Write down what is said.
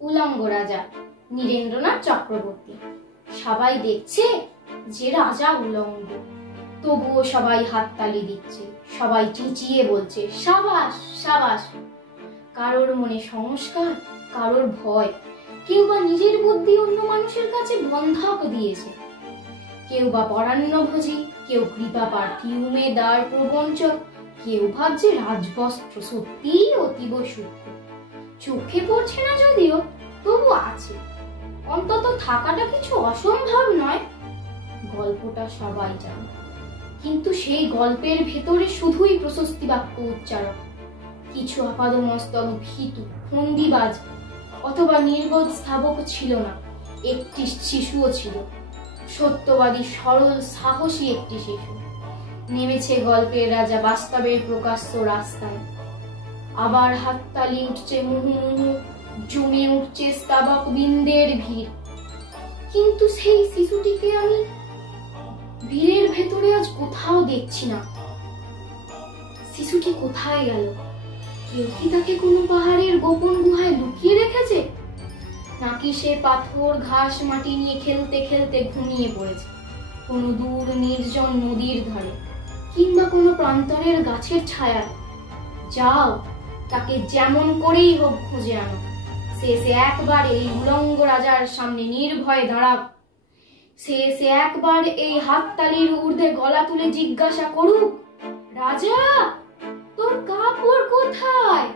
উলঙ্গ রাজা নীরেন্দ্রনাথ চক্রবর্তী। সবাই দেখছে যে রাজা উলঙ্গ, তবুও সবাই হাততালি দিচ্ছে, সবাই চেঁচিয়ে বলছে সাবাস সাবাস। কারোর মনে সংস্কার, কারোর ভয়, কেউ বা নিজের বুদ্ধি অন্য মানুষের কাছে বন্ধক দিয়েছে, কেউ বা পরান্নভোজী, কেউ কৃপা প্রার্থী, উমেদার, প্রবঞ্চক, কেউ ভাবছে রাজবস্ত্র সত্যিই অতীব সূক্ষ্ম, চোখে পড়ছে না যদিও তবু আছে, অন্তত থাকাটা কিছু অসম্ভব নয়। গল্পটা সবাই জানে, কিন্তু সেই গল্পের ভেতরে শুধুই প্রশস্তি বাক্য উচ্চারণ। কিছু আপাদমস্তক ভীতু, ফন্দিবাজ অথবা নির্বোধ স্থাবক ছিল না, একটি শিশুও ছিল, সত্যবাদী, সরল, সাহসী একটি শিশু। নেমেছে গল্পের রাজা বাস্তবের প্রকাশ্য রাস্তায়। আবার হাততালি উঠছে মুহুর্মুহু, জমে উঠছে স্তাবক বৃন্দের ভিড়। কিন্তু সেই শিশুটিকে আমি ভিড়ের ভেতরে আজ কোথাও দেখছি না। শিশুটি কোথায় গেল? কেউ কি তাকে কোনো পাহাড়ের গোপন গুহায় লুকিয়ে রেখেছে, নাকি সে পাথর ঘাস মাটি নিয়ে খেলতে খেলতে ঘুমিয়ে পড়েছে কোনো দূর নির্জন নদীর ধারে, কিংবা কোনো প্রান্তরের গাছের ছায়ায়? যাও, তাকে যেমন করেই হোক খুঁজে আনো। সে একবার এই উলঙ্গ রাজার সামনে নির্ভয়ে দাঁড়াক। সে একবার এই হাততালির ঊর্ধ্বে গলা তুলে জিজ্ঞাসা করুক, রাজা তোর কাপড় কোথায়?